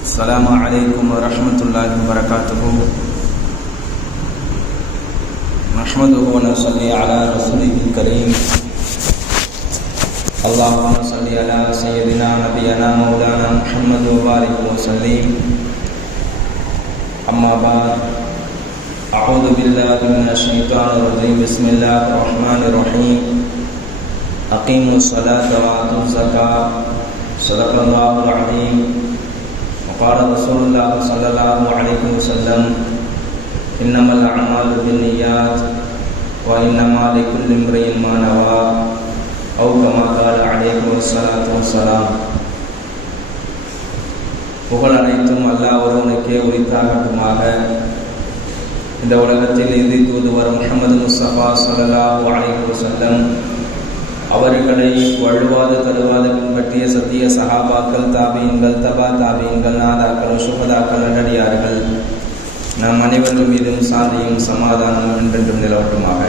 السلام عليكم ورحمة الله وبركاته. نحمده ونصلي على رسوله الكريم. اللهم صل على سيدنا نبينا مولانا محمد وبارك وسلم. أما بعد، أعوذ بالله من الشيطان الرجيم. بسم الله الرحمن الرحيم. أقيموا الصلاة وآتوا الزكاة. صدق الله العظيم. وقال رسول الله صلى الله عليه وسلم: إنما الأعمال بالنيات وإنما لكل امرئ ما نوى، أو كما قال عليه الصلاة والسلام. புகழ் அனைத்தும் அல்லாஹ் ஒருவனுக்கே உரித்தாகட்டுமாக. இந்த உலகத்தில் இறுதி தூதுவர் முஹம்மது முஸ்தபா ஸல்லல்லாஹு அலைஹி வஸல்லம் அவர்களை வழுவாது தருவாது பின்பற்றிய சத்திய சஹாபாக்கள், தாபீன்கள், தபா தாபீன்கள், நாதாக்கள், சுஹதாக்கள், நல்லடியார்கள் நம் அனைவர்கள் மீதும் சாந்தியும் சமாதானமும் என்றென்றும் நிலவட்டுமாக.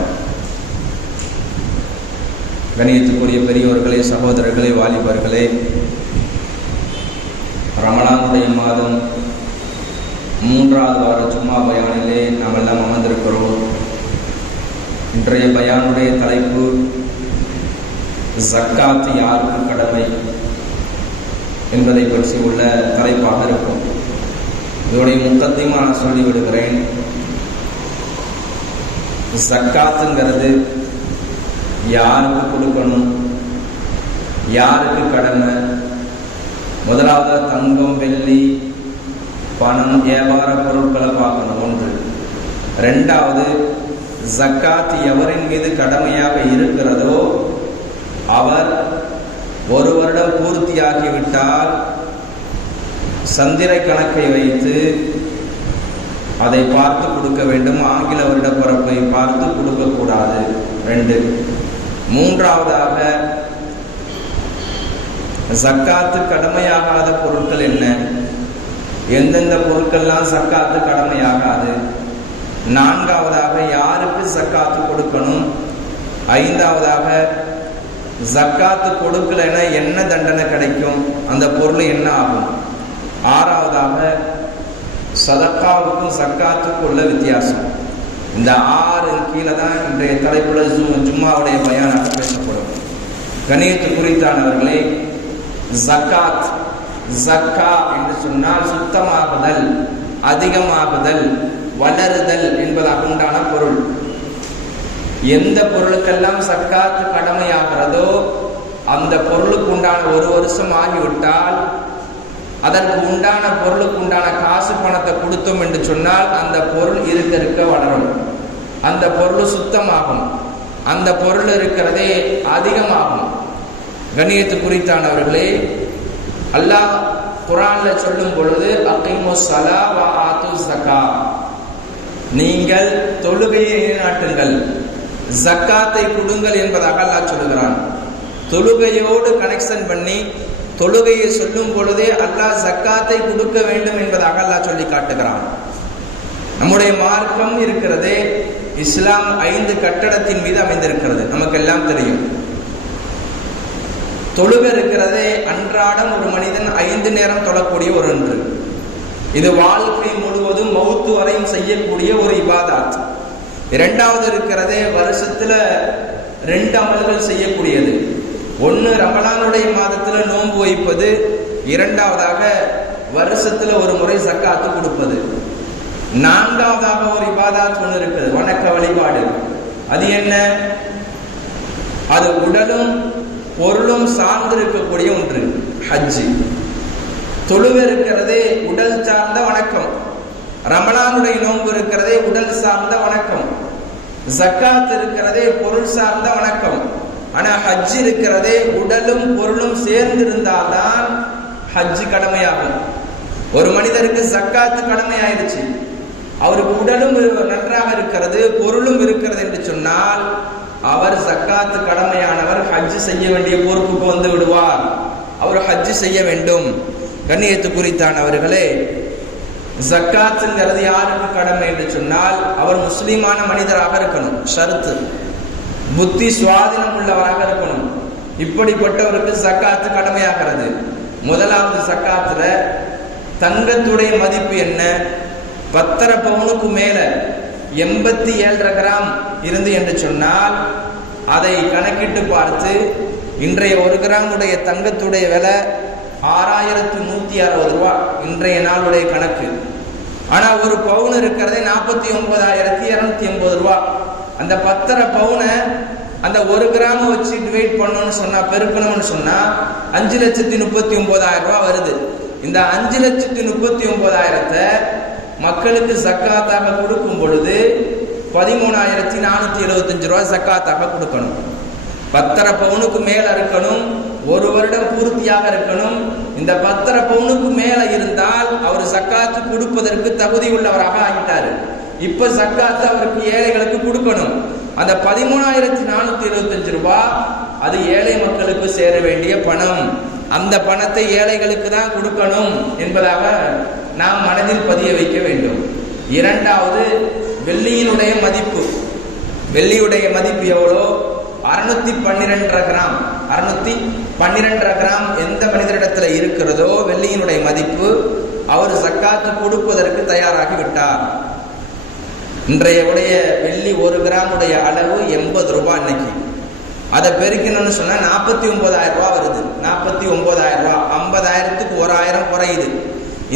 கணியத்துக்குரிய பெரியோர்களே, சகோதரர்களே, வாலிபர்களே, ரமலானுடைய மாதம் 3வது வார ஜும்மா பயானிலே நாம் எல்லாம் அமர்ந்திருக்கிறோம். இன்றைய பயானுடைய தலைப்பு ஜக்காத் யாருக்கு கடமை என்பதை பற்றி உள்ள தலைப்பாக இருக்கும். இதோடைய முக்கத்தையும் நான் சொல்லிவிடுகிறேன். ஜக்காத்துங்கிறது யாருக்கு கொடுக்கணும், யாருக்கு கடமை? முதலாவது தங்கம், வெள்ளி, பணம், வியாபார பொருட்களை பார்க்கணும் ஒன்று. ரெண்டாவது, ஜக்காத் எவரின் மீது கடமையாக இருக்கிறதோ அவர் ஒரு வருடம் பூர்த்தியாகிவிட்டால் சந்திர கணக்கை வைத்து அதை பார்த்து கொடுக்க வேண்டும். ஆங்கில வருட பிறப்பை பார்த்து கொடுக்கக்கூடாது. 2. மூன்றாவதாக, ஜக்காத்து கடமையாகாத பொருட்கள் என்ன, எந்தெந்த பொருட்கள்லாம் ஜக்காத்து கடமையாகாது. 4வதாக, யாருக்கு ஜக்காத்து கொடுக்கணும். 5வதாக, ஜக்காத்து கொடுக்கலைன்னா என்ன தண்டனை கிடைக்கும், அந்த பொருள் என்ன ஆகும். 6வதாக, சதக்காவுக்கும் ஜக்காத்துக்கும் உள்ள வித்தியாசம். இந்த 6 கீழே தான் இன்றைய தலைப்புல ஜும்மாவுடைய பயானாக பேசப்படும். கணியத்து குறித்தானவர்களே, ஜக்காத், ஜக்கா என்று சொன்னால் சுத்தமாகுதல், அதிகமாகுதல், வளருதல் என்பதாக உண்டான பொருள். எந்த பொருளுக்கெல்லாம் ஜக்காத்து கடமையாகிறதோ அந்த பொருளுக்கு உண்டான 1 வருஷம் ஆகிவிட்டால் அதற்கு உண்டான பொருளுக்கு உண்டான காசு பணத்தை கொடுத்தோம் என்று சொன்னால் அந்த பொருள் இருக்க வளரும், அந்த பொருள் சுத்தமாகும், அந்த பொருள் இருக்கிறதே அதிகமாகும். கண்ணியத்து குறித்தானவர்களே, அல்லாஹ் குர்ஆன்ல சொல்லும் பொழுது அகீமுஸ் ஸலா வ ஆத்து ஸக்கா, நீங்கள் தொழுகையை நிலைநாட்டுங்கள், ஜக்காத்தை கொடுங்கள் என்பதாக அல்லாஹ் சொல்லுகிறான். தொழுகையோடு கனெக்ஷன் பண்ணி தொழுகையை சொல்லும் பொழுதே அல்லாஹ் ஜக்காத்தை கொடுக்க வேண்டும் என்பதாக அல்லாஹ் சொல்லி காட்டுகிறான். நம்முடைய மார்க்கம் இருக்கிறதே, இஸ்லாம் 5 கட்டடத்தின் மீது அமைந்திருக்கிறது. நமக்கு எல்லாம் தெரியும். தொழுகை இருக்கிறதே, அன்றாடம் ஒரு மனிதன் 5 நேரம் தொழக்கூடிய ஒரு ஒன்று. இது வாழ்க்கை முழுவதும் மௌத்து வரையும் செய்யக்கூடிய ஒரு இபாதத். 2வது இருக்கிறதே, வருஷத்துல 2 அமல்கள் செய்யக்கூடியது. 1 ரமலானுடைய மாதத்துல நோன்பு வைப்பது, 2வதாக வருஷத்துல ஒரு முறை ஜக்காத்து கொடுப்பது. 4வதாக ஒரு இபாதத் ஒன்று இருக்குது, வணக்க வழிபாடு. அது என்ன? அது உடலும் பொருளும் சார்ந்து இருக்கக்கூடிய ஒன்று, ஹஜ்ஜி. தொழுகை இருக்கிறதே உடல் சார்ந்த வணக்கம், ரமலானுடைய நோன்பு இருக்கிறதே உடல் சார்ந்த வணக்கம், ஜக்காத் இருக்கிறதே பொருள் சார்ந்த வணக்கம். ஆனா ஹஜ் இருக்கிறதே உடலும் பொருளும் சேர்ந்திருந்தால்தான் ஹஜ் கடமையாகும். ஒரு மனிதருக்கு ஜக்காத்து கடமையாயிருச்சு, அவருக்கு உடலும் நன்றாக இருக்கிறது, பொருளும் இருக்கிறது என்று சொன்னால் அவர் ஜக்காத்து கடமையானவர், ஹஜ் செய்ய வேண்டிய பொறுப்புக்கு வந்து விடுவார். அவர் ஹஜ் செய்ய வேண்டும். கண்ணியத்து குறித்தானவர்களே, ஜக்காத்துங்கிறது யாருக்கு கடமை என்று சொன்னால் அவர் முஸ்லிமான மனிதராக இருக்கணும். ஷர்த்து, புத்தி சுவாதீனம் உள்ளவராக இருக்கணும். இப்படிப்பட்டவருக்கு ஜக்காத்து கடமையாகிறது. முதலாவது ஜக்காத்துல தங்கத்துடைய மதிப்பு என்ன? 10 பவுனுக்கு மேல 87.5 கிராம் இருந்து என்று சொன்னால் அதை கணக்கிட்டு பார்த்து இன்றைய 1 கிராமுடைய தங்கத்துடைய விலை 6160 ரூபா இன்றைய நாளுடைய கணக்கு. ஆனா ஒரு பவுன் இருக்கிறதே 49,280 ரூபா. அந்த 10 பவுனை அந்த 1 கிராம வச்சு டிவைட் பண்ணணும்னு சொன்னா, பெருக்கணும்னு சொன்னா 5,39,000 ரூபா வருது. இந்த 5,39,000 மக்களுக்கு ஜக்காத்தாக கொடுக்கும் பொழுது 13,475 ரூபா ஜக்காத்தாக கொடுக்கணும். 10 பவுனுக்கு மேல இருக்கணும், 1 வருடம் பூர்த்தியாக இருக்கணும். இந்த 10 பவுனுக்கு மேல இருந்தால் அவர் ஜக்காத்து கொடுப்பதற்கு தகுதி உள்ளவராக ஆகிட்டாரு. இப்ப ஜக்காத்து அவருக்கு ஏழைகளுக்கு கொடுக்கணும். அந்த 13,475 ரூபாய் அது ஏழை மக்களுக்கு சேர வேண்டிய பணம். அந்த பணத்தை ஏழைகளுக்கு தான் கொடுக்கணும் என்பதாக நாம் மனதில் பதிய வைக்க வேண்டும். இரண்டாவது, வெள்ளியினுடைய மதிப்பு. வெள்ளியுடைய மதிப்பு எவ்வளோ? 612 கிராம். 612 கிராம் எந்த மனிதரிடத்துல இருக்கிறதோ வெள்ளியினுடைய மதிப்பு, அவர் ஜக்காத்து கொடுப்பதற்கு தயாராகி விட்டார். இன்றைய உடைய வெள்ளி 1 கிராமுடைய அளவு 80 ரூபாய். இன்னைக்கு அதை பெருக்கணும்னு சொன்னா 49,000 ரூபாய் வருது. 49,000 ரூபாய், 50,000க்கு 1000 குறையுது.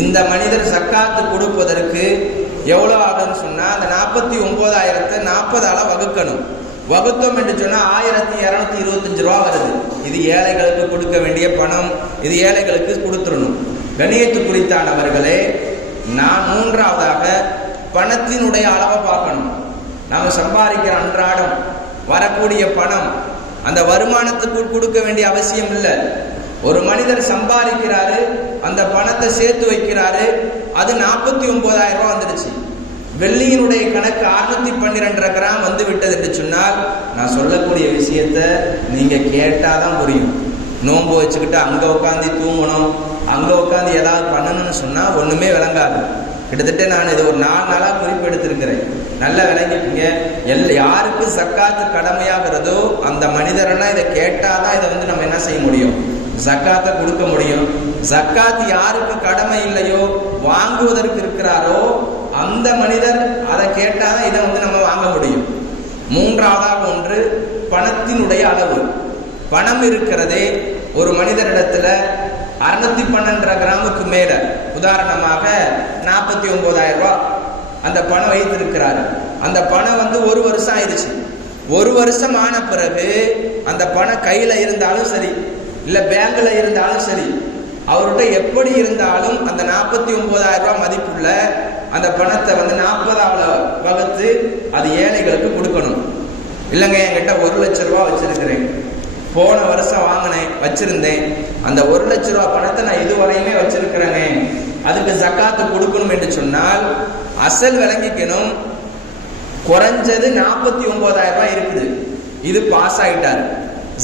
இந்த மனிதர் ஜக்காத்து கொடுப்பதற்கு எவ்வளவு ஆகும்னு சொன்னா அந்த 49,000 40ஆல வகுக்கணும். வகுத்தோம் என்று சொன்னா 1,225 ரூபாய் வருது. இது ஏழைகளுக்கு கொடுக்க வேண்டிய பணம். இது ஏழைகளுக்கு கொடுத்துடணும். கணியத்து குறித்தானவர்களே, நான் மூன்றாவதாக பணத்தினுடைய அளவை பார்க்கணும். நாம சம்பாதிக்கிற அன்றாடம் வரக்கூடிய பணம் அந்த வருமானத்துக்கு கொடுக்க வேண்டிய அவசியம் இல்லை. ஒரு மனிதர் சம்பாதிக்கிறாரு, அந்த பணத்தை சேர்த்து வைக்கிறாரு, அது 49,000 ரூபாய் வந்துடுச்சு. வெள்ளியினுடைய கணக்கு 612 கிராம் வந்து விட்டது என்று சொன்னால், நான் சொல்லக்கூடிய விஷயத்த நீங்க கேட்டாதான் புரியும். நோன்பு வச்சுக்கிட்டு அங்க உட்காந்து தூங்கணும், அங்க உட்காந்து ஏதாவது பண்ணணும்னு சொன்னா ஒண்ணுமே விளங்காது. கிட்டத்தட்ட நான் இது ஒரு 4 நாளா குறிப்பு எடுத்திருக்கிறேன். நல்லா விளங்கிக்கீங்க. யாருக்கு ஜக்காத்து கடமையாகிறதோ அந்த மனிதரெல்லாம் இதை கேட்டாதான் இதை நம்ம என்ன செய்ய முடியும்? ஜக்காத்தை கொடுக்க முடியும். ஜக்காத்து யாருக்கு கடமை இல்லையோ, வாங்குவதற்கு இருக்கிறாரோ அந்த மனிதர் அதை கேட்டாதான் இதை நம்ம வாங்க முடியும். மூன்றாவதாக ஒன்று, பணத்தினுடைய அளவு. பணம் இருக்கிறதே ஒரு மனிதரிடத்துல 612 கிராமுக்கு மேல, உதாரணமாக 49,000 ரூபாய் அந்த பணம் வைத்திருக்கிறாரு. அந்த பணம் 1 வருஷம் ஆயிடுச்சு. 1 வருஷம் ஆன பிறகு அந்த பணம் கையில இருந்தாலும் சரி, இல்ல பேங்க்ல இருந்தாலும் சரி, அவர்கிட்ட எப்படி இருந்தாலும் அந்த 49,000 ரூபாய் மதிப்புள்ள அந்த பணத்தை 40ஆல வகுத்து அது ஏழைகளுக்கு கொடுக்கணும். இல்லைங்க, என்கிட்ட 1 லட்சம் ரூபாய் வச்சிருக்கிறேன், போன வருஷம் வாங்கினேன், வச்சிருந்தேன், அந்த 1 லட்சம் ரூபாய் பணத்தை நான் இதுவரையுமே வச்சிருக்கிறேங்க, அதுக்கு ஜக்காத்து கொடுக்கணும் என்று சொன்னால் அசல் விளங்கிக்கணும். குறைஞ்சது 49,000 ரூபாய் இருக்குது. இது பாஸ் ஆயிட்டாரு,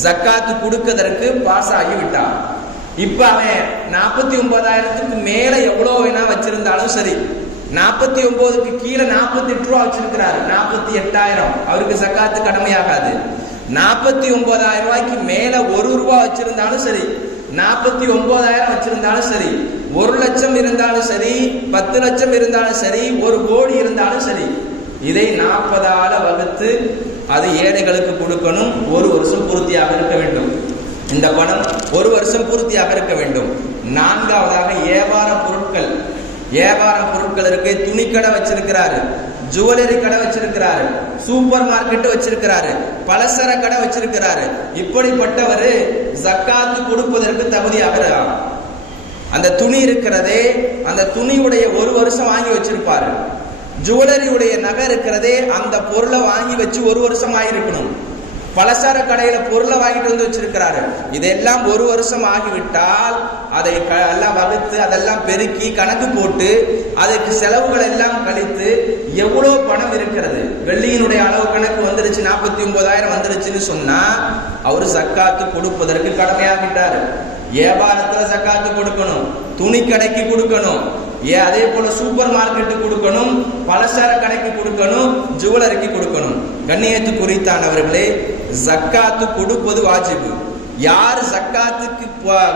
ஜக்காத்து கொடுக்கதற்கு பாஸ் ஆகி விட்டார். இப்ப அவன் 49,000க்கு மேல எவ்வளவு வேணா வச்சிருந்தாலும் சரி, 49க்கு கீழே 48 ரூபாய் வச்சிருக்கிறாரு, 48,000, அவருக்கு ஜக்காத்து கடமையாகாது. 49,000 ரூபாய்க்கு மேல 1 ரூபாய் வச்சிருந்தாலும் சரி, 49,000 வச்சிருந்தாலும் சரி, 1 லட்சம் இருந்தாலும் சரி, 10 லட்சம் இருந்தாலும் சரி, 1 கோடி இருந்தாலும் சரி, இதை 40ஆல வகுத்து அது ஏழைகளுக்கு கொடுக்கணும். 1 வருஷம் பூர்த்தியாக இருக்க வேண்டும். இந்த பணம் 1 வருஷம் பூர்த்தியாக இருக்க வேண்டும். நான்காவதாக வியாபார பொருட்கள். வியாபார பொருட்கள் இருக்கு. துணிக்கடை வச்சிருக்கிறாரு, ஜுவல்லரி கடை வச்சிருக்கிறாரு, சூப்பர் மார்க்கெட் வச்சிருக்கிறாரு, பலசர கடை வச்சிருக்கிறாரு. இப்படிப்பட்டவர் ஜக்காத்து கொடுப்பதற்கு தகுதியாகிறார். அந்த துணி இருக்கிறதே, அந்த துணியுடைய 1 வருஷம் வாங்கி வச்சிருப்பாரு. ஜுவல்லரியுடைய நகை இருக்கிறதே, அந்த பொருளை வாங்கி வச்சு 1 வருஷம் ஆகிருக்கணும். பலசார கடையில பொருளை வாங்கிட்டு வந்து வச்சிருக்கிறாரு. இதெல்லாம் 1 வருஷம் ஆகிவிட்டால் அதை எல்லாம் வகுத்து அதெல்லாம் பெருக்கி கணக்கு போட்டு அதற்கு செலவுகள் எல்லாம் கழித்து எவ்வளவு பணம் இருக்கிறது, வெள்ளியினுடைய அளவு கணக்கு வந்துருச்சு, 49,000 வந்துருச்சுன்னு சொன்னா அவரு ஜக்காத்து கொடுப்பதற்கு கடமையாகிட்டாரு. வியாபாரத்துல ஜக்காத்து கொடுக்கணும், துணி கடைக்கு கொடுக்கணும், அதே போல சூப்பர் மார்க்கெட்டு கொடுக்கணும், பலசர கடைக்கு கொடுக்கணும், ஜுவல்லரிக்கு கொடுக்கணும். கண்ணியத்து குறித்தானவர்களே, ஜக்காத்து கொடுப்பது வாஜிபு. யார் சக்காத்துக்கு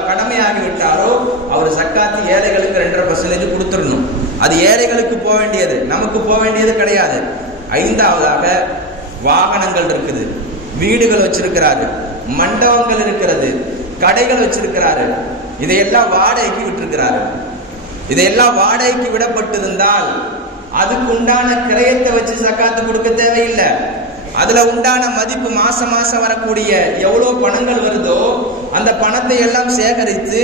கடமையாகி விட்டாரோ அவர் சக்காத்து ஏழைகளுக்கு 2.5% கொடுத்துடணும். அது ஏழைகளுக்கு போக வேண்டியது, நமக்கு போக வேண்டியது கிடையாது. 5ஆவதாக வாகனங்கள் இருக்குது, வீடுகள் வச்சிருக்கிறாரு, மண்டபங்கள் இருக்கிறது, கடைகள் வச்சிருக்கிறாரு, இதையெல்லாம் வாடகைக்கு விட்டிருக்கிறாரு. இதையெல்லாம் வாடகைக்கு விடப்பட்டிருந்தால் அதுக்கு உண்டான கிரயத்தை வச்சு சக்காத்து கொடுக்க தேவையில்லை. அதுல உண்டான மதிப்பு மாசம் மாசம் வரக்கூடிய எவ்வளவு பணங்கள் வருதோ அந்த பணத்தை எல்லாம் சேகரித்து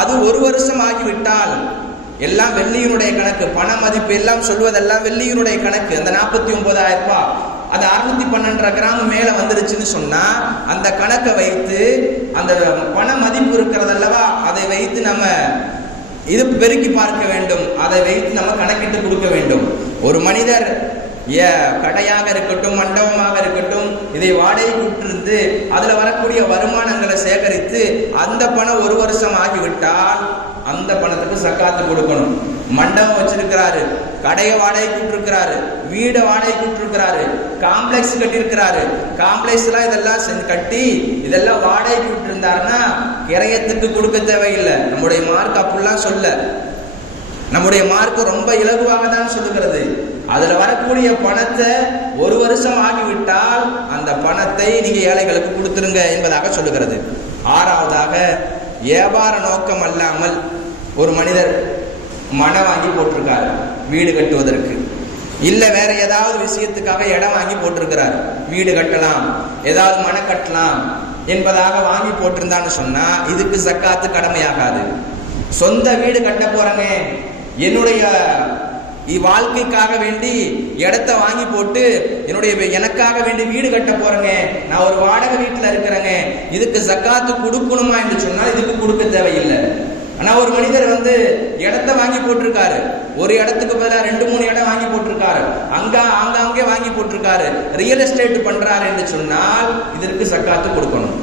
அது 1 வருஷம் ஆகிவிட்டால் எல்லாம் வெள்ளியினுடைய கணக்கு, பண மதிப்பு எல்லாம் சொல்வதெல்லாம் வெள்ளியினுடைய கணக்கு. அந்த 49,000 ரூபாய் அது 612 கிராம் மேல வந்துருச்சுன்னு சொன்னா அந்த கணக்கை வைத்து அந்த பண மதிப்பு இருக்கிறதல்லவா அதை வைத்து நம்ம இது பெருக்கி பார்க்க வேண்டும், அதை வைத்து நம்ம கணக்கிட்டு கொடுக்க வேண்டும். ஒரு மனிதர் கடையாக இருக்கட்டும் மண்டபமாக இருக்கட்டும் இதை வாடகை விட்டிருந்து அதுல வரக்கூடிய வருமானங்களை சேகரித்து அந்த பணம் 1 வருஷம் ஆகிவிட்டால் அந்த பணத்துக்கு சக்காத்து கொடுக்கணும். மண்டபம் வச்சிருக்கிறாரு, கடையை வாடகை விட்டிருக்கிறாரு, வீடை வாடகை விட்டிருக்கிறாரு, காம்ப்ளெக்ஸ் கட்டியிருக்கிறாரு, காம்ப்ளெக்ஸ் எல்லாம் இதெல்லாம் கட்டி இதெல்லாம் வாடகை விட்டிருந்தாருன்னா கிரயத்துக்கு கொடுக்க தேவையில்லை. நம்முடைய மார்க் அப்படிலாம் சொல்ல, நம்முடைய மார்க் ரொம்ப இலகுவாக தான் சொல்லுகிறது. அதுல வரக்கூடிய பணத்தை 1 வருஷம் ஆகிவிட்டால் அந்த பணத்தை நீங்க ஏழைகளுக்கு கொடுத்துருங்க என்பதாக சொல்லுகிறது. 6ஆவதாக வியாபார நோக்கம் அல்லாமல் ஒரு மனிதர் மனை வாங்கி போட்டிருக்காரு வீடு கட்டுவதற்கு, இல்ல வேற ஏதாவது விஷயத்துக்காக இடம் வாங்கி போட்டிருக்கிறார், வீடு கட்டலாம் ஏதாவது மனை கட்டலாம் என்பதாக வாங்கி போட்டிருந்தான்னு சொன்னா இதுக்கு சக்காத்து கடமையாகாது. சொந்த வீடு கட்ட போறேங்க, என்னுடைய வாழ்க்கைக்காக வேண்டி இடத்த வாங்கி போட்டு எனக்காக வேண்டி வீடு கட்ட போறேங்க, நான் ஒரு வாடகை வீட்டுல இருக்கிறேங்க, இதுக்கு சக்காத்து கொடுக்கணுமா என்று சொன்னால் இதுக்கு கொடுக்க தேவையில்லை. ஆனா ஒரு மனிதர் இடத்த வாங்கி போட்டிருக்காரு, ஒரு இடத்துக்கு பதிலாக 2-3 இடம் வாங்கி போட்டிருக்காரு, ஆங்காங்கே வாங்கி போட்டிருக்காரு, ரியல் எஸ்டேட் பண்றாரு என்று சொன்னால் இதற்கு சக்காத்து கொடுக்கணும்,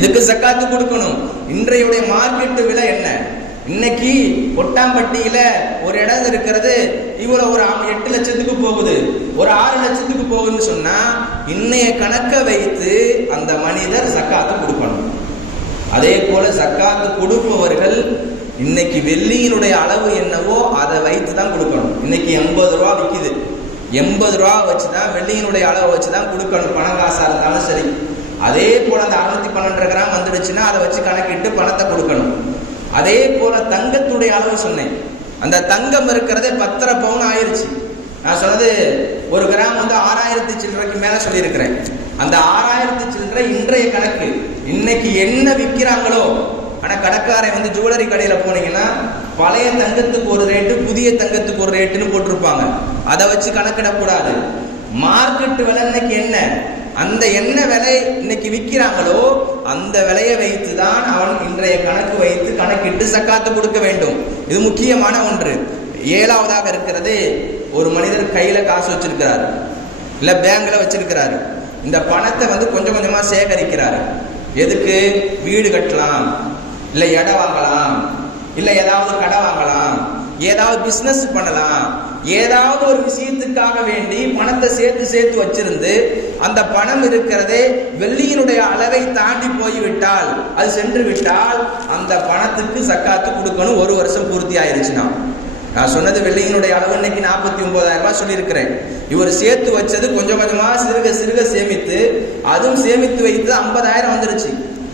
இதுக்கு சக்காத்து கொடுக்கணும். இன்றைய மார்க்கெட் விலை என்ன? இன்னைக்கு கொட்டாம்பட்டியில ஒரு இடம் இருக்கிறது இவ்வளவு ஒரு 8 லட்சத்துக்கு போகுது, ஒரு 6 லட்சத்துக்கு போகுதுன்னு சொன்னா இன்னைய கணக்கை வைத்து அந்த மனிதர் சக்காத்து கொடுக்கணும். அதே போல சக்காத்து கொடுப்பவர்கள் இன்னைக்கு வெள்ளியினுடைய அளவு என்னவோ அதை வைத்து தான் கொடுக்கணும். இன்னைக்கு 80 ரூபா விற்கிது, 80 ரூபா வச்சுதான் வெள்ளியினுடைய அளவை வச்சுதான் கொடுக்கணும், பணம் காசா இருந்தாலும் சரி. அதே போல அந்த 612 கிராம் வந்துடுச்சுன்னா அதை வச்சு கணக்கிட்டு பணத்தை கொடுக்கணும். அதே போல தங்கத்துடைய அளவு சொன்னேன், அந்த தங்கம் இருக்கிறதே 10 பவுன் ஆயிருச்சு. நான் சொன்னது 1 கிராம் 6000 சில்லறைக்கு மேல சொல்லியிருக்கிறேன். அந்த 6000 சில்லறை இன்றைய கணக்கு. இன்னைக்கு என்ன விற்கிறாங்களோ, ஆனா கடைக்காரன் ஜுவல்லரி கடையில போனீங்கன்னா பழைய தங்கத்துக்கு ஒரு ரேட்டு, புதிய தங்கத்துக்கு ஒரு ரேட்டுன்னு போட்டிருப்பாங்க. அதை வச்சு கணக்கிடக்கூடாது. மார்க்கெட் விலை இன்னைக்கு என்ன, அந்த என்ன விலை இன்னைக்கு விற்கிறாங்களோ அந்த விலையை வைத்துதான் அவன் இன்றைய கணக்கு வைத்து கணக்கிட்டு சக்காத்து கொடுக்க வேண்டும். இது முக்கியமான ஒன்று. 7ஆவதாக இருக்கிறது, ஒரு மனிதர் கையில காசு வச்சிருக்கிறாரு, இல்ல பேங்க்ல வச்சிருக்கிறாரு, இந்த பணத்தை கொஞ்சம் கொஞ்சமா சேகரிக்கிறாரு. எதுக்கு? வீடு கட்டலாம், இல்ல இடம் வாங்கலாம், இல்ல ஏதாவது கடை வாங்கலாம், ஏதாவது பிசினஸ் பண்ணலாம், ஏதாவது ஒரு விஷயத்துக்காக வேண்டி பணத்தை சேர்த்து வச்சிருந்து அந்த பணம் இருக்கிறதே வெள்ளியினுடைய அளவை தாண்டி போய்விட்டால், அது சென்று விட்டால் அந்த பணத்துக்கு சக்காத்து கொடுக்கணும். 1 வருஷம் பூர்த்தி ஆயிருச்சுன்னா. நான் சொன்னது வெள்ளியினுடைய அளவு இன்னைக்கு 49,000 ரூபாய் சொல்லியிருக்கிறேன். இவர் சேர்த்து வச்சது கொஞ்சம் கொஞ்சமா சிறுக சிறுக சேமித்து, அதுவும் சேமித்து வைத்து 50,000 வந்துருச்சு,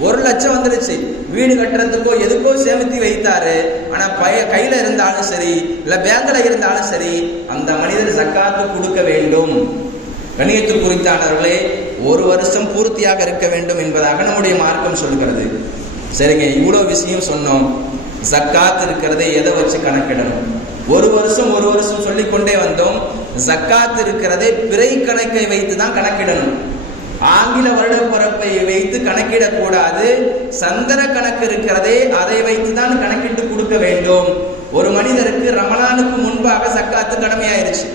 1 லட்சம் வந்துருச்சு. வீடு கட்டுறதுக்கோ எதுக்கோ சேமித்து வைத்தாரு. ஆனா கையில இருந்தாலும் சரி, இல்ல பேங்க்ல இருந்தாலும் சரி, அந்த மனிதர் சக்காத்து கொடுக்க வேண்டும். கணியத்துக்கு குறித்தானவர்களே, 1 வருஷம் பூர்த்தியாக இருக்க வேண்டும் என்பதாக நம்முடைய மார்க்கம் சொல்கிறது. சரிங்க, இவ்வளவு விஷயம் சொன்னோம். சக்காத்து இருக்கிறதை எதை வச்சு கணக்கிடணும்? 1 வருஷம் சொல்லிக்கொண்டே வந்தோம். சக்காத்து இருக்கிறதை பிறை கணக்கை வைத்து தான் கணக்கிடணும். ஆங்கில வருட பிறப்பை வைத்து கணக்கிடக்கூடாது. சந்திர கணக்கு இருக்கிறதே அதை வைத்து தான் கணக்கிட்டு கொடுக்க வேண்டும். ஒரு மனிதருக்கு ரமலானுக்கு முன்பாக சக்காத்து கடமையாயிருச்சு.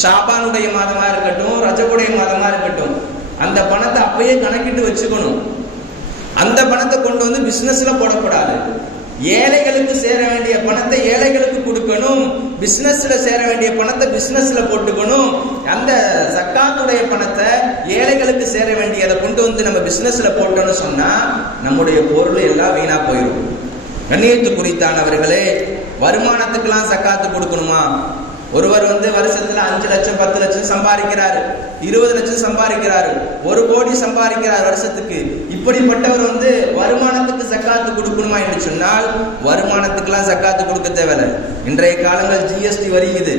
ஷாபானுடைய மாதமா இருக்கட்டும், ரஜபுடைய மாதமா இருக்கட்டும், அந்த பணத்தை அப்பயே கணக்கிட்டு வச்சுக்கணும். அந்த பணத்தை கொண்டு பிசினஸ்ல போடக்கூடாது. ஏழைகளுக்கு சேர வேண்டிய பணத்தை ஏழைகளுக்கு கொடுக்கணும். கொடுக்கணும், பிசினஸ்ல சேர வேண்டிய பணத்தை பிசினஸ்ல போட்டுக்கணும், அந்த ஜக்காத்துடைய பணத்தை ஏழைகளுக்கு சேர வேண்டியதை கொண்டு வந்து நம்ம பிசினஸ்ல போட்டோம்னு சொன்னா நம்முடைய பொருள் எல்லாம் வீணா போயிடும். கண்ணியத்துக்குரித்தானவர்களே, வருமானத்துக்கெல்லாம் ஜக்காத்து கொடுக்கணுமா? ஒருவர் வருஷத்துல 5 லட்சம் 10 லட்சம் சம்பாதிக்கிறாரு, 20 லட்சம் சம்பாதிக்கிறாரு, 1 கோடி சம்பாதிக்கிறார் வருஷத்துக்கு. இப்படிப்பட்டவர் வருமானத்துக்கு ஜக்காத்து கொடுக்கணுமா என்று சொன்னால் வருமானத்துக்கெல்லாம் ஜக்காத்து கொடுக்க தேவையில்லை. இன்றைய காலங்கள் ஜிஎஸ்டி வரிங்குது,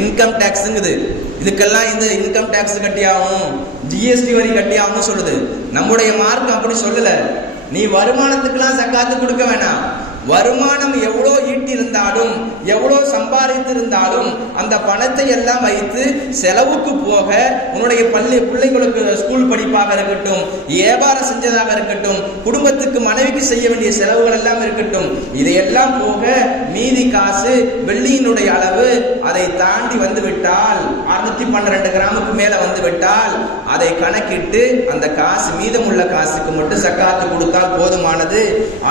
இன்கம் டாக்ஸ்ங்குது, இதுக்கெல்லாம் இந்த இன்கம் டாக்ஸ் கட்டியாகும், ஜிஎஸ்டி வரி கட்டியாகும் சொல்லுது. நம்முடைய மார்க்கம் அப்படி சொல்லல. நீ வருமானத்துக்கெல்லாம் ஜக்காத்து கொடுக்க வேணாம். வருமானம் எவ்வளோ ஈட்டி இருந்தாலும் எவ்வளோ சம்பாதித்து இருந்தாலும் அந்த பணத்தை எல்லாம் வைத்து செலவுக்கு போக உன்னுடைய பிள்ளைங்களுக்கு ஸ்கூல் படிப்பாக இருக்கட்டும், வியாபாரம் செஞ்சதாக இருக்கட்டும், குடும்பத்துக்கு மனைவிக்கு செய்ய வேண்டிய செலவுகள் எல்லாம் இருக்கட்டும், இதையெல்லாம் போக மீதி காசு வெள்ளியினுடைய அளவு அதை தாண்டி விட்டால் 612 கிராமுக்கு மேல விட்டால் அதை கணக்கிட்டு அந்த காசு மீதமுள்ள காசுக்கு மட்டும் ஜக்காத்து கொடுத்தால் போதுமானது.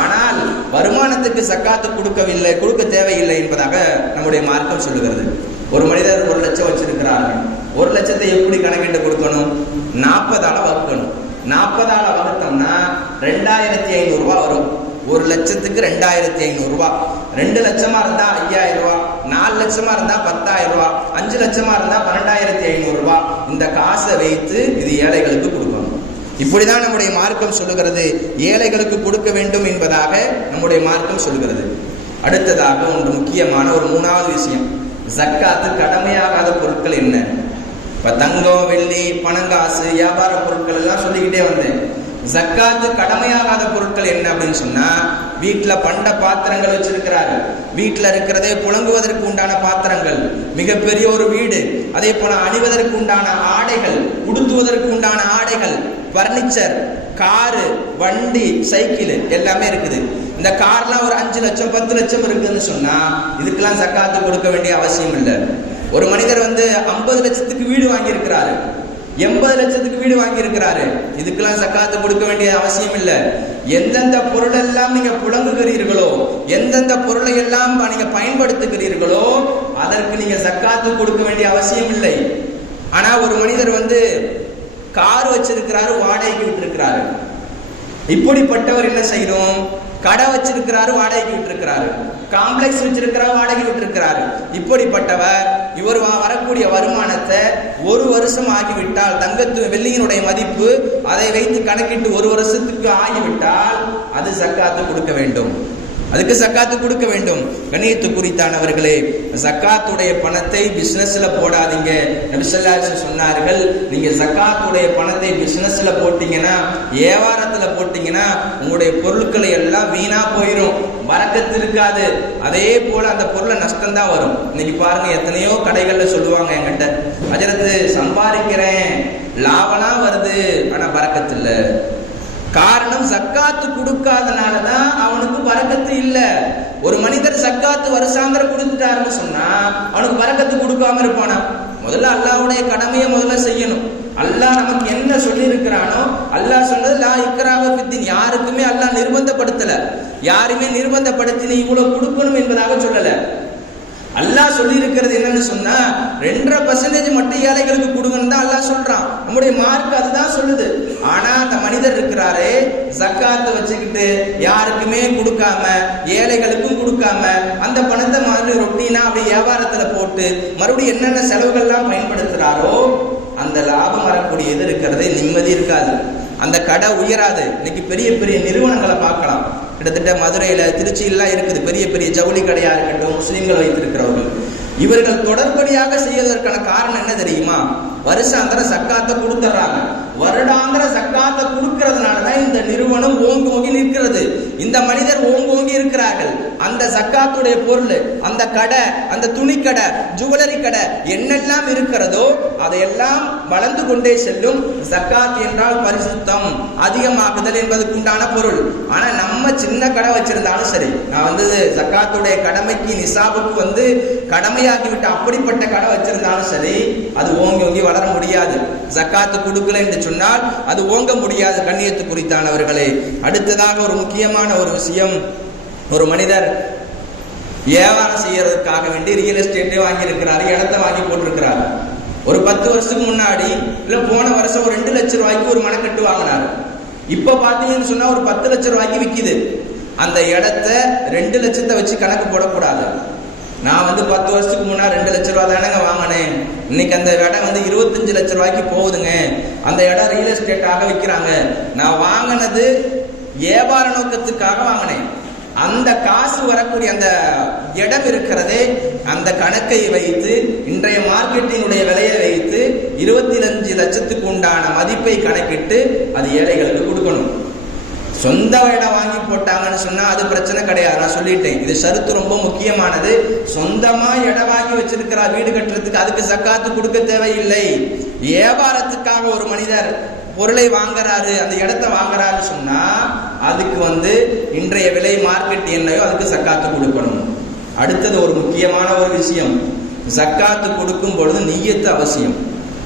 ஆனால் வருமானத்துக்கு ஜக்காத்து கொடுக்க தேவையில்லை என்பதாக நம்முடைய மார்க்கம் சொல்லுகிறது. ஒரு மனிதர் 1 லட்சம் வச்சிருக்கிறார்கள். 1 லட்சத்தை எப்படி கணக்கிட்டு கொடுக்கணும்? 40 வகுக்கணும். 40 வகுத்தோம்னா 2500 ரூபாய் வரும். 1 லட்சத்துக்கு 2500 ரூபாய். 2 லட்சமா இருந்தா 5000 ரூபாய், 4 லட்சமா இருந்தா 10,000 ரூபாய், 5 லட்சமா இருந்தா 12,500 ரூபாய். இந்த காசை வைத்து இது ஏழைகளுக்கு கொடுக்கணும். இப்படிதான் நம்முடைய மார்க்கம் சொல்லுகிறது. ஏழைகளுக்கு கொடுக்க வேண்டும் என்பதாக நம்முடைய மார்க்கம் சொல்லுகிறது. அடுத்ததாக ஒன்று முக்கியமான ஒரு 3வது விஷயம், ஜக்காத்து கடமையாகாத பொருட்கள் என்ன? இப்ப தங்கம், வெள்ளி, பணங்காசு, வியாபார பொருட்கள் எல்லாம் சொல்லிக்கிட்டே வந்தேன். ஜக்காத்து கடமையாகாத பொருட்கள் என்ன அப்படின்னு சொன்னா, வீட்டுல பண்ட பாத்திரங்கள் வச்சிருக்கிறாரு, வீட்டுல இருக்கிறதே புழங்குவதற்கு உண்டான பாத்திரங்கள், மிகப்பெரிய ஒரு வீடு, அதே போல அணிவதற்கு உண்டான ஆடைகள், உடுத்துவதற்கு உண்டான ஆடைகள், பர்னிச்சர், காரு, வண்டி, சைக்கிள் எல்லாமே இருக்குது. இந்த கார்லாம் ஒரு 5 லட்சம் 10 லட்சம் இருக்குன்னு சொன்னா இதுக்கெல்லாம் ஜக்காத்து கொடுக்க வேண்டிய அவசியம் இல்லை. ஒரு மனிதர் 50 லட்சத்துக்கு வீடு வாங்கி இருக்கிறாரு, 80 லட்சத்துக்கு வீடு வாங்கி இருக்கிறாரு, இதுக்கெல்லாம் ஜக்காத்து கொடுக்க வேண்டிய அவசியம் இல்லை. எந்தெந்த பொருள் எல்லாம் நீங்க புழங்குகிறீர்களோ, எந்தெந்த பொருளை எல்லாம் நீங்க பயன்படுத்துகிறீர்களோ அதற்கு நீங்க ஜக்காத்து கொடுக்க வேண்டிய அவசியம் இல்லை. ஆனா ஒரு மனிதர் கார் வச்சிருக்கிறாரு, வாடகைக்கு விட்டிருக்கிறாரு. இப்படிப்பட்டவர் என்ன செய்யணும்? கடை வச்சிருக்கிறாரு, வாடகைக்கு விட்டிருக்கிறாரு, காம்ப்ளெக்ஸ் வச்சிருக்கிறாரு, வாடகை விட்டிருக்கிறாரு. இப்படிப்பட்டவர் இவர் வரக்கூடிய வருமானத்தை 1 வருஷம் ஆகிவிட்டால், தங்கத்து வெள்ளியினுடைய மதிப்பு அதை வைத்து கணக்கிட்டு 1 வருஷத்துக்கு ஆகிவிட்டால் அது ஜக்காத்து கொடுக்க வேண்டும். அதுக்கு ஜக்காத்து கொடுக்க வேண்டும். கண்ணியத்துக்குரித்தானவர்களே, ஜக்காத்துடைய பணத்தை பிசினஸ்ல போடாதீங்க. நபி ஸல்லல்லாஹு அலைஹி வஸல்லம் சொன்னார்கள், நீங்க ஜக்காத்துடைய பணத்தை பிசினஸ்ல போட்டீங்கன்னா, வியாபாரத்துல போட்டீங்கன்னா உங்களுடைய பொருட்களை எல்லாம் வீணா போயிடும், பரக்கத்து இருக்காது. அதே போல அந்த பொருளை நஷ்டம் தான் வரும். இன்னைக்கு பாருங்க, எத்தனையோ கடைகள்ல சொல்லுவாங்க, என்கிட்ட அஜரத்து சம்பாதிக்கிறேன், லாபம்லாம் வருது, ஆனா பரக்கத்து இல்லை. காரணம் ஜக்காத்து கொடுக்காதனாலதான் அவனுக்கு பரக்கத்து இல்ல. ஒரு மனிதர் ஜக்காத்து வருஷாந்திரம் கொடுத்துட்டாருன்னு சொன்னா அவனுக்கு பரக்கத்து கொடுக்காம இருப்பானா? முதல்ல அல்லாஹ்வுடைய கடமையை முதல்ல செய்யணும். அல்லாஹ் நமக்கு என்ன சொல்லி இருக்கிறானோ, அல்லாஹ் சொன்னது லா இக்ராஹ ஃபித்தீன், யாருக்குமே அல்லாஹ் நிர்பந்தப்படுத்தல, யாருமே நிர்பந்தப்படுத்தி நீ இவ்வளவு கொடுக்கணும் என்பதாக சொல்லல. அல்லாஹ் சொல்லி இருக்கிறது என்னன்னு சொன்னா 2.5% மட்டும் ஏழைகளுக்கு கொடுங்கன்னு தான் அல்லாஹ் சொல்றான். நம்முடைய மார்க் அதுதான் சொல்லுது. ஆனா அந்த மனிதர் இருக்கிறாரே, ஜக்காத்தை வச்சுக்கிட்டு யாருக்குமே கொடுக்காம, ஏழைகளுக்கும் கொடுக்காம, அந்த பணத்தை மறுபடியும் ரொட்டீனா அப்படி வியாபாரத்துல போட்டு மறுபடியும் என்னென்ன செலவுகள்லாம் பயன்படுத்துறாரோ அந்த லாபம் வரக்கூடியது இருக்கிறதே நிம்மதி இருக்காது, அந்த கடை உயராது. இன்னைக்கு பெரிய பெரிய நிறுவனங்களை பார்க்கலாம், கிட்டத்தட்ட மதுரையில, திருச்சியிலாம் இருக்குது, பெரிய பெரிய ஜவுளி கடையா இருக்கட்டும், முஸ்லீம்கள் வைத்திருக்கிறவர்கள். இவர்கள் தொடர்படியாக செய்வதற்கான காரணம் என்ன தெரியுமா? வருஷாந்திர சக்காத்தை கொடுத்துறாங்க. வருடாந்திர சக்காத்தை கொடுக்கிறதுனாலதான் இந்த நிறுவனம் ஓங்கி நிற்கிறது. இந்த மனிதர் ஓங்கி இருக்கிறார்கள். அந்த சக்காத்துடைய பொருள், அந்த கடை, அந்த துணி கடை, ஜுவல்லரி கடை என்னெல்லாம் இருக்கிறதோ அதையெல்லாம் வளர்ந்து கொண்டே செல்லும். சக்காத் என்றால் பரிசுத்தம், அதிகமாகுதல் என்பதற்கு உண்டான பொருள். ஆனா நம்ம சின்ன கடை வச்சிருந்தாலும் சரி, நான் சக்காத்துடைய கடமைக்கு நிசாபுக்கு கடமையாக்கிவிட்டு அப்படிப்பட்ட கடை வச்சிருந்தாலும் சரி, அது ஓங்கி வளர முடியாது. ஜக்காத்து கொடுக்கல என்று சொன்னால் அது ஓங்க முடியாது. கண்ணியத்துக்குரித்தானவர்களே, அடுத்ததாக ஒரு முக்கியமான ஒரு விஷயம், ஒரு மனிதர் வியாபாரம் செய்யறதுக்காக வேண்டி ரியல் எஸ்டேட்டே வாங்கியிருக்கிறாரு, இடத்த வாங்கி போட்டிருக்கிறாரு. ஒரு 10 வருஷத்துக்கு முன்னாடி இல்ல போன வருஷம் ஒரு 2 லட்சம் ரூபாய்க்கு ஒரு மனக்கட்டு வாங்கினாரு. இப்ப பாத்தீங்கன்னு சொன்னா ஒரு 10 லட்சம் ரூபாய்க்கு விக்குது. அந்த இடத்த 2 லட்சத்தை வச்சு கணக்கு போடக்கூடாது. நான் 10 வருஷத்துக்கு முன்னாடி 2 லட்சம் ரூபாய் தானேங்க வாங்கினேன், இன்னைக்கு அந்த இடம் 25 லட்சம் ரூபாய்க்கு போகுதுங்க, அந்த இடம் ரியல் எஸ்டேட்டாக விற்கிறாங்க. நான் வாங்கினது வியாபார நோக்கத்துக்காக வாங்கினேன். அந்த காசு வரக்கூடிய அந்த இடம் இருக்கிறதே, அந்த கணக்கை வைத்து இன்றைய மார்க்கெட்டினுடைய விலையை வைத்து 25 லட்சத்துக்கு உண்டான மதிப்பை கணக்கிட்டு அது ஏழைகளுக்கு கொடுக்கணும். சொந்த இடம் வாங்கி போட்டாங்கன்னு சொன்னா அது பிரச்சனை கிடையாது. நான் சொல்லிட்டேன், இது ஷரத்து ரொம்ப முக்கியமானது. சொந்தமா இடம் வாங்கி வச்சிருக்கிறார் வீடு கட்டுறதுக்கு, அதுக்கு ஜக்காத்து கொடுக்க தேவையில்லை. வியாபாரத்துக்காக ஒரு மனிதர் பொருளை வாங்குறாரு, அந்த இடத்தை வாங்குறாரு சொன்னா அதுக்கு இன்றைய விலை மார்க்கெட் என்னையோ அதுக்கு ஜக்காத்து கொடுக்கணும். அடுத்தது ஒரு முக்கியமான ஒரு விஷயம், ஜக்காத்து கொடுக்கும் பொழுது நிய்யத்து அவசியம்.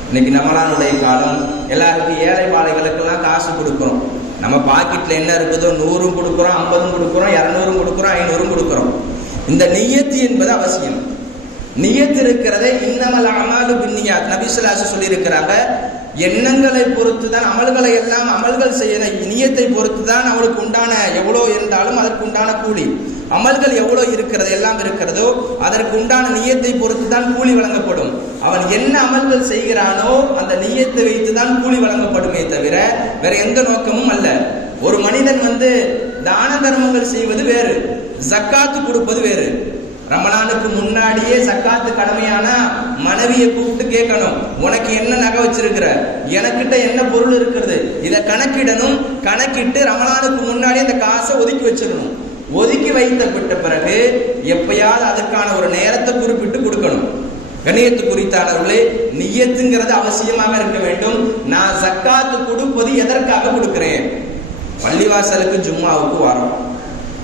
இன்னைக்கு ரமலானுடைய காலம், எல்லாருக்கும் ஏழை பாளைகளுக்கெல்லாம் காசு கொடுக்குறோம். நம்ம பாக்கெட்ல என்ன இருக்குதோ 100 கொடுக்குறோம், 50 கொடுக்குறோம், 200 கொடுக்குறோம், 500 கொடுக்குறோம். இந்த நிய்யத்து என்பது அவசியம். நிய்யத்து இருக்கிறதே இன்னமல் அமாலு பின்னியாத். நபி ஸல்லல்லாஹு அலைஹி வஸல்லம் சொல்லி இருக்கிறாங்க, எண்ணங்களை பொறுத்து தான் அமல்களை எல்லாம் அமல்கள் செய்யணும். நிய்யத்தை பொறுத்து தான் அவருக்கு உண்டான எவ்வளோ இருந்தாலும் அதற்கு உண்டான கூலி. அமல்கள் எவ்வளோ இருக்கிறது எல்லாம் இருக்கிறதோ அதற்கு உண்டான நிய்யத்தை பொறுத்து தான் கூலி வழங்கப்படும். அவன் என்ன அமல்கள் செய்கிறானோ அந்த நிய்யத்தை வைத்து தான் கூலி வழங்கப்படுமே தவிர வேற எந்த நோக்கமும் அல்ல. ஒரு மனிதன் தான தர்மங்கள் செய்வது வேறு, ஜக்காத்து கொடுப்பது வேறு. ரமலானுக்கு முன்னாடியே ஜக்காத்து கடமையான மனைவியை கூப்பிட்டு கேட்கணும், உனக்கு என்ன நகை வச்சிருக்கிற, எனக்கிட்ட என்ன பொருள் இருக்கிறது, இதை கணக்கிடணும். கணக்கிட்டு ரமலானுக்கு முன்னாடி அந்த காசை ஒதுக்கி வச்சிடணும். ஒதுக்கி வைத்த பிறகு எப்பயாவது அதுக்கான ஒரு நேரத்தை குறிப்பிட்டு கொடுக்கணும். கண்ணியத்து குறித்தாளர்களே, நிய்யத்துங்கிறது அவசியமாக இருக்க வேண்டும். நான் ஜக்காத்து கொடுப்பது எதற்காக கொடுக்கிறேன்? பள்ளிவாசலுக்கு ஜும்மாவுக்கு வரோம்.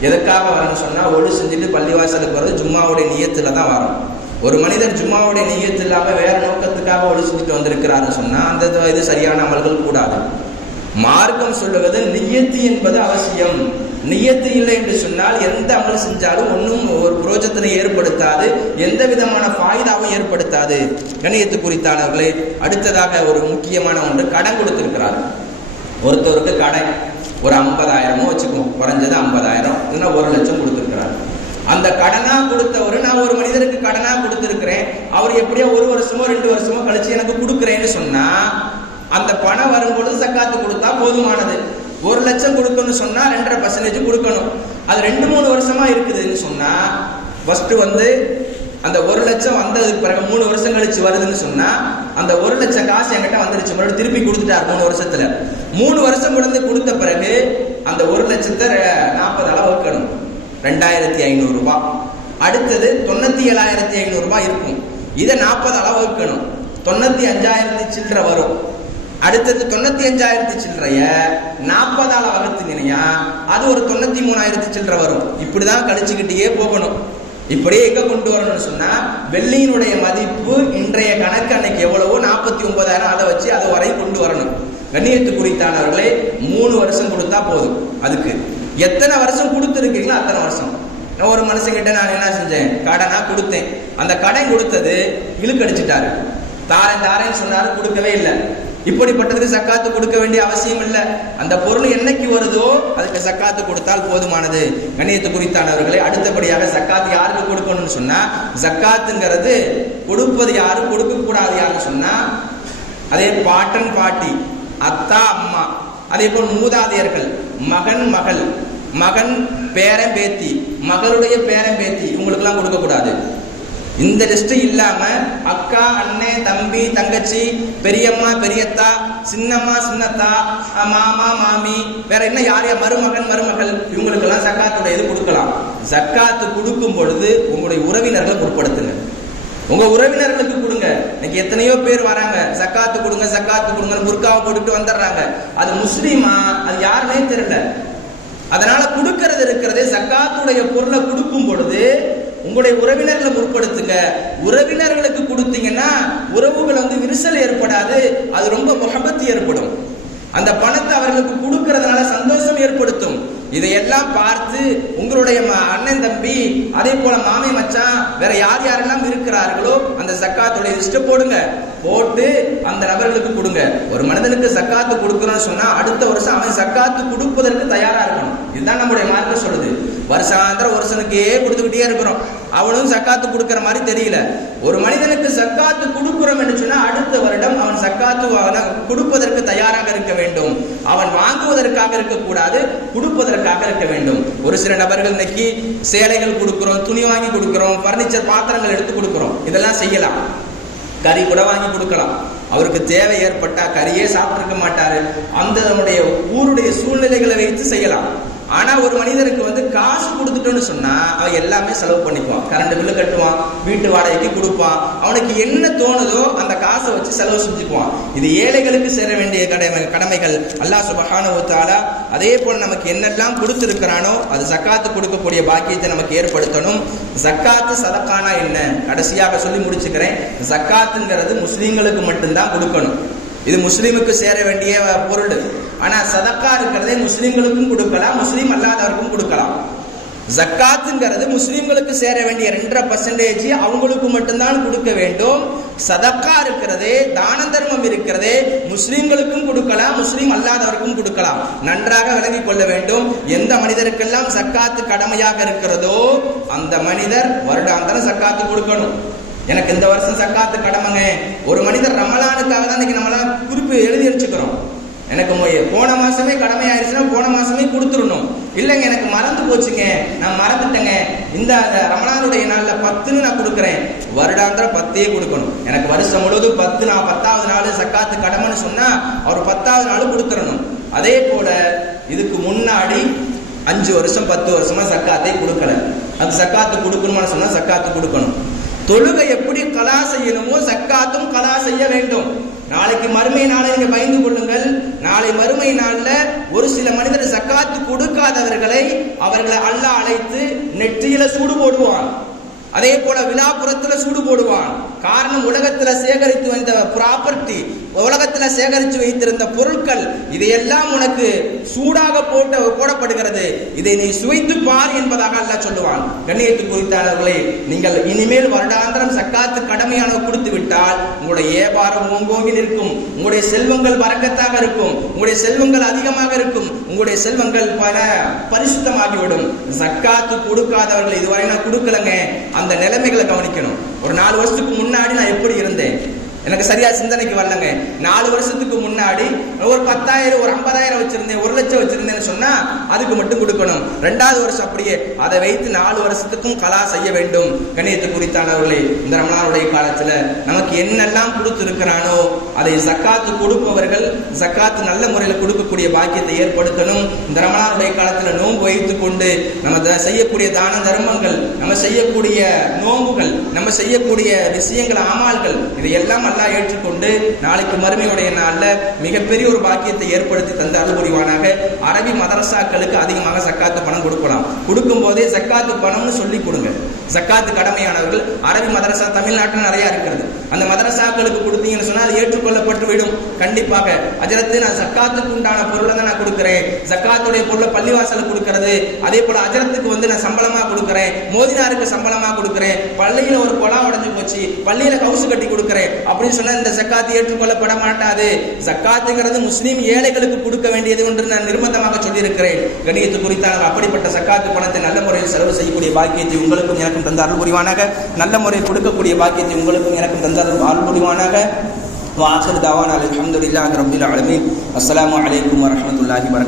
எதற்காக வரணும்னு சொன்னா ஒழு செஞ்சுட்டு பள்ளிவாசலுக்கு வர்றது ஜும்மாவுடைய நிய்யத்துல தான் வரும். ஒரு மனிதர் ஜும்மாவுடைய நிய்யத்து இல்லாம வேற நோக்கத்துக்காக ஒழு செஞ்சுட்டு வந்திருக்கிறாருன்னு சொன்னா அந்த இது சரியான அமல்கள் கூடாது. மார்க்கம் சொல்லுவது நிய்யத்து என்பது அவசியம். நிய்யத்து இல்லை என்று சொன்னால் எந்த அமல் செஞ்சாலும் ஒன்றும் ஒரு புரோஜனத்தை ஏற்படுத்தாது, எந்த விதமான ஃபாயிதாவும் ஏற்படுத்தாது. கண்ணியத்து குறித்தானவர்களே, அடுத்ததாக ஒரு முக்கியமான ஒன்று, கடன் கொடுத்திருக்கிறார். ஒருத்தருக்கு கடன் ஒரு 50,000 வச்சுக்கோம், குறைஞ்சது 50,000 இல்லைன்னா 1 லட்சம் கொடுத்திருக்கிறார். அந்த கடனா கொடுத்தவர், நான் ஒரு மனிதருக்கு கடனா கொடுத்திருக்கிறேன், அவர் எப்படியோ 1 வருஷமோ 2 வருஷமோ கழிச்சு எனக்கு கொடுக்குறேன்னு சொன்னா அந்த பணம் வரும்பொழுது ஜக்காத்து கொடுத்தா போதுமானது. 1 லட்சம் கொடுக்கணும்னு சொன்னா 2.5% கொடுக்கணும். அது 2-3 வருஷமா இருக்குதுன்னு சொன்னா ஃபர்ஸ்ட் அந்த 1 லட்சம் வந்ததுக்கு பிறகு 3 வருஷம் கழிச்சு வருதுன்னு சொன்னா அந்த 1 லட்சம் காசு என்கிட்ட வந்துருச்சு, மறுபடியும் திருப்பி கொடுத்துட்டார் 3 வருஷத்துல. 3 வருஷம் கொடுத்த பிறகு அந்த 1 லட்சத்தை 40 அளவு வைக்கணும், 2,500 ரூபாய். அடுத்தது 97,500 ரூபாய் இருக்கும், இதை 40 அளவு வைக்கணும், 95,000 சில்லறை வரும். அடுத்தது 95,000 சில்லறைய 40 வகுத்துனியா அது ஒரு 93,000 சில்லறை வரும். இப்படிதான் கழிச்சுக்கிட்டே போகணும். இப்படியே எங்க கொண்டு வரணும்னு சொன்னா வெள்ளியினுடைய மதிப்பு இன்றைய கணக்கு அன்னைக்கு எவ்வளவோ 49,000 அதை வச்சு அதை வரை கொண்டு வரணும். கண்ணியத்து குறித்தானவர்களே, 3 வருஷம் கொடுத்தா போதும். அதுக்கு எத்தனை வருஷம் கொடுத்துருக்கீங்களோ அத்தனை வருஷம். நான் ஒரு மனுஷங்கிட்ட நான் என்ன செஞ்சேன், கடனா கொடுத்தேன். அந்த கடன் கொடுத்தது இழுக்கடிச்சிட்டாரு, தாரேன்னு சொன்னாரு, கொடுக்கவே இல்லை. இப்படிப்பட்டதுக்கு சக்காத்து கொடுக்க வேண்டிய அவசியம் இல்லை. அந்த பொருள் என்னைக்கு வருதோ அதுக்கு சக்காத்து கொடுத்தால் போதுமானது. கண்ணியத்து குறித்தானவர்களே, அடுத்தபடியாக சக்காத்து யாருக்கு கொடுக்கணும்னு சொன்னா, சக்காத்துங்கிறது கொடுப்பது யாரு, கொடுக்க கூடாது யாருன்னு சொன்னா அதே பாட்டன் பாட்டி, அத்தா அம்மா, அதே போல் மூதாதையர்கள், மகன் மகள், மகன் பேரன் பேத்தி, மகளுடைய பேரன் பேத்தி, இவங்களுக்கு எல்லாம் கொடுக்க கூடாது. இந்த லிஸ்ட் இல்லாம அக்கா, அண்ணே, தம்பி, தங்கச்சி, பெரியம்மா, பெரியத்தா, சின்னம்மா, சின்னத்தா, மாமா, மாமி, வேற என்ன யார் மருமகன், மருமகள், இவங்களுக்கு எல்லாம் சக்காத்துடைய இது கொடுக்கலாம். சக்காத்து கொடுக்கும் பொழுது உங்களுடைய உறவினர்களை பொருட்படுத்துங்க. உங்க உறவினர்களுக்கு கொடுங்க. இன்னைக்கு எத்தனையோ பேர் வராங்க, சக்காத்து கொடுங்க சக்காத்து கொடுங்க, புர்காவை போட்டுட்டு வந்துடுறாங்க. அது முஸ்லீமா அது யாருன்னே தெரியல. அதனால கொடுக்கறது இருக்கிறதே, சக்காத்துடைய பொருளை கொடுக்கும் பொழுது உங்களுடைய உறவினர்களை முற்படுத்துங்க. உறவினர்களுக்கு கொடுத்தீங்கன்னா உறவுகள் விரிசல் ஏற்படாது, அது ரொம்ப முஹப்பத் ஏற்படும். அந்த பணத்தை அவர்களுக்கு கொடுக்கறதுனால சந்தோஷம் ஏற்படுத்தும். இதையெல்லாம் பார்த்து உங்களுடைய அண்ணன் தம்பி, அதே போல மாமி மச்சான், வேற யார் யாரெல்லாம் இருக்கிறார்களோ அந்த சக்காத்துடைய லிஸ்ட் போடுங்க, போட்டு அந்த நபர்களுக்கு கொடுங்க. ஒரு மனிதனுக்கு சக்காத்து கொடுக்கணும்னு சொன்னா அடுத்த வருஷம் அவன் சக்காத்து கொடுப்பதற்கு தயாரா இருக்கணும். இதுதான் நம்முடைய மார்க்கம் சொல்லுது. வருஷாந்திரம் ஒருசனுக்கே கொடுத்துக்கிட்டே இருக்கிறோம், அவனும் சக்காத்து கொடுக்கிற மாதிரி தெரியல. ஒரு மனிதனுக்கு சக்காத்து கொடுக்கிறோம் என்று சொன்னா அடுத்த வருடம் அவன் சக்காத்து கொடுப்பதற்கு தயாராக இருக்க வேண்டும். அவன் வாங்குவதற்காக இருக்கக்கூடாது, கொடுப்பதற்காக இருக்க வேண்டும். ஒரு சில நபர்கள் இன்னைக்கு சேலைகள் கொடுக்கிறோம், துணி வாங்கி கொடுக்கிறோம், பர்னிச்சர் பாத்திரங்கள் எடுத்து கொடுக்கிறோம், இதெல்லாம் செய்யலாம். கறி கூட வாங்கி கொடுக்கலாம். அவருக்கு தேவை ஏற்பட்டா கறியே சாப்பிட்டிருக்க மாட்டாரு, அந்த நம்முடைய ஊருடைய சூழ்நிலைகளை வைத்து செய்யலாம். ஆனா ஒரு மனிதனுக்கு காசு கொடுத்துட்டோன்னு சொன்னா அவன் எல்லாமே செலவு பண்ணிக்குவான். கரண்ட் பில்லு கட்டுவான், வீட்டு வாடகைக்கு கொடுப்பான், அவனுக்கு என்ன தோணுதோ அந்த காசை வச்சு செலவு செஞ்சுக்குவான். இது ஏழைகளுக்கு சேர வேண்டிய கடமைகள். அல்லாஹ் சுப்ஹானஹு வ தஆலா அதே போல நமக்கு என்னெல்லாம் கொடுத்திருக்கிறானோ அது ஜக்காத்து கொடுக்கக்கூடிய பாக்கியத்தை நமக்கு ஏற்படுத்தணும். ஜக்காத்து சதக்கானா என்ன கடைசியாக சொல்லி முடிச்சுக்கிறேன். ஜக்காத்துங்கிறது முஸ்லீம்களுக்கு மட்டும்தான் கொடுக்கணும். இது முஸ்லீமுக்கு சேர வேண்டிய பொருள். ஆனா சதக்கா இருக்கிறதே முஸ்லீம்களுக்கும் கொடுக்கலாம், முஸ்லீம் அல்லாதவருக்கும் கொடுக்கலாம். ஜக்காத்துங்கிறது முஸ்லீம்களுக்கு சேர வேண்டிய 2% அவங்களுக்கு மட்டும்தான் கொடுக்க வேண்டும். சதக்கா இருக்கிறதே, தான தர்மம் இருக்கிறதே, முஸ்லீம்களுக்கும் கொடுக்கலாம், முஸ்லீம் அல்லாதவருக்கும் கொடுக்கலாம். நன்றாக விளங்கிக் கொள்ள வேண்டும். எந்த மனிதருக்கெல்லாம் சக்காத்து கடமையாக இருக்கிறதோ அந்த மனிதர் வருடாந்தரம் சக்காத்து கொடுக்கணும். எனக்கு இந்த வருஷம் சக்காத்து கடமைங்க. ஒரு மனிதர் ரமலானுக்காக தான் இன்னைக்கு நம்மள குறிப்பு எழுதி வச்சுக்கிறோம். எனக்கு போன மாசமே கடமை ஆயிடுச்சுன்னா போன மாசமே கொடுத்துடணும். இல்லைங்க எனக்கு மறந்து போச்சுங்க, நான் மறந்துட்டேங்க, இந்த ரமலானுடைய நாள்ல 10 நான் கொடுக்குறேன், வருடாந்திரம் 10 கொடுக்கணும். எனக்கு வருஷம் முழுவதும் 10, நான் 10வது நாள் சக்காத்து கடமைன்னு சொன்னா அவர் 10வது நாள் கொடுத்துடணும். அதே போல இதுக்கு முன்னாடி 5 வருஷம் 10 வருஷமா சக்காத்தை கொடுக்கல, அது சக்காத்து கொடுக்கணும்னு சொன்னா சக்காத்து கொடுக்கணும். தொழுகை எப்படி கலா செய்யணுமோ சக்காத்தும் கலா செய்ய வேண்டும். நாளைக்கு மறுமை நாளை நீங்க பயந்து கொள்ளுங்கள். நாளை மறுமை நாள்ல ஒரு சில மனிதர் சக்காத்து கொடுக்காதவர்களை அவர்களை அல்லாஹ் அழைத்து நெற்றியில சூடு போடுவான். அதே போல விழாப்புறத்துல சூடு போடுவான். காரணம், உலகத்துல சேகரித்து வந்த ப்ராப்பர்ட்டி, உலகத்துல சேகரித்து வைத்திருந்த பொருட்கள், இதையெல்லாம் உனக்கு சூடாக போடப்படுகிறது, இதை நீ சுவைத்து பார் என்பதாக அல்லாஹ் சொல்லுவான். கண்ணியத்துக்கு குறித்தாளர்களே, நீங்கள் இனிமேல் வருடாந்திரம் சக்காத்து கடமையான கொடுத்து விட்டால் உங்களுடைய வியாபாரம் ஓங்கோங்கி நிற்கும், உங்களுடைய செல்வங்கள் பரக்கத்தாக இருக்கும், உங்களுடைய செல்வங்கள் அதிகமாக இருக்கும், உங்களுடைய செல்வங்கள் பல பரிசுத்தமாகிவிடும். சக்காத்து கொடுக்காதவர்கள் இதுவரை நான் கொடுக்கலங்க, அந்த நிலைமைகளை கவனிக்கணும். ஒரு 4 வருஷத்துக்கு முன்னாடி நான் எப்படி இருந்தேன் எனக்கு சரியா சிந்தனைக்கு வரலங்க. 4 வருஷத்துக்கு முன்னாடி ஒரு 10,000 ஒரு 50,000 வச்சிருந்தேன், 1 லட்சம் வச்சிருந்தேன்னு சொன்னா அதுக்கு மட்டும் கொடுக்கணும். 2வது வருஷம் அப்படியே அதை வைத்து 4 வருஷத்துக்கும் கலா செய்ய வேண்டும். கணியத்தை குறித்தானவர்களே, இந்த ரமலானுடைய காலத்துல நமக்கு என்னெல்லாம் கொடுத்திருக்கிறானோ அதை ஜக்காத்து கொடுப்பவர்கள் ஜக்காத்து நல்ல முறையில் கொடுக்கக்கூடிய பாக்கியத்தை ஏற்படுத்தணும். இந்த ரமலானுடைய காலத்துல நோன்பு வைத்துக் கொண்டு நம்ம செய்யக்கூடிய தான தர்மங்கள், நம்ம செய்யக்கூடிய நோன்புகள், நம்ம செய்யக்கூடிய விஷயங்கள், அமால்கள், இதையெல்லாம் அல்லாஹ் ஏற்றுக்கொண்டு நாளைக்கு மறுமையுடைய நாள்ல மிகப்பெரிய ஒரு பாக்கியத்தை ஏற்படுத்தி தந்த அருள் புரிவானாக. அரபி மதரசாக்களுக்கு அதிகமாக சக்காத்து பணம் கொடுக்கலாம். கொடுக்கும் போதே சக்காத்து பணம்னு சொல்லி கொடுங்க. சக்காத்து கடமையானவர்கள் அரபி மதரசா தமிழ்நாட்டில் நிறைய இருக்கிறது. அந்த மதரசாக்களுக்கு கொடுத்தீங்கன்னு சொன்னா அது ஏற்றுக்கொள்ளப்பட்டு விடும். கண்டிப்பாக அஜரத்து நான் சக்காத்துக்கு உண்டான பொருளை தான் நான் கொடுக்கிறேன், சக்காத்துடைய பொருளை பள்ளிவாசலுக்கு கொடுக்கிறது, அதே போல அஜரத்துக்கு நான் சம்பளமா கொடுக்கிறேன், மோதினாருக்கு சம்பளமா கொடுக்கிறேன், பள்ளியில ஒரு கொலா உடைஞ்சு போச்சு பள்ளியில கவுசு கட்டி கொடுக்கிறேன் அப்படின்னு சொன்னா இந்த சக்காத்து ஏற்றுக்கொள்ளப்பட மாட்டாது. சக்காத்துங்கிறது முஸ்லீம் ஏழைகளுக்கு கொடுக்க வேண்டியது என்று நான் நிர்பந்தமாக சொல்லியிருக்கிறேன். கணியத்து குறித்தான அப்படிப்பட்ட சக்காத்து பணத்தை நல்ல முறையில் செலவு செய்யக்கூடிய பாக்கியத்தை உங்களுக்கும் எனக்கும் தந்த அருள் புரிவானாக. நல்ல முறையில் கொடுக்கக்கூடிய பாக்கியத்தை உங்களுக்கும் எனக்கும் தந்த அருள் புரிவானாக. வாஹிர் தாவானா அல்ஹம்துலில்லாஹி ரப்பில் ஆலமீன். அஸ்ஸலாமு அலைக்கும் வரஹ்மத்துல்லாஹி வபரகாத்துஹு.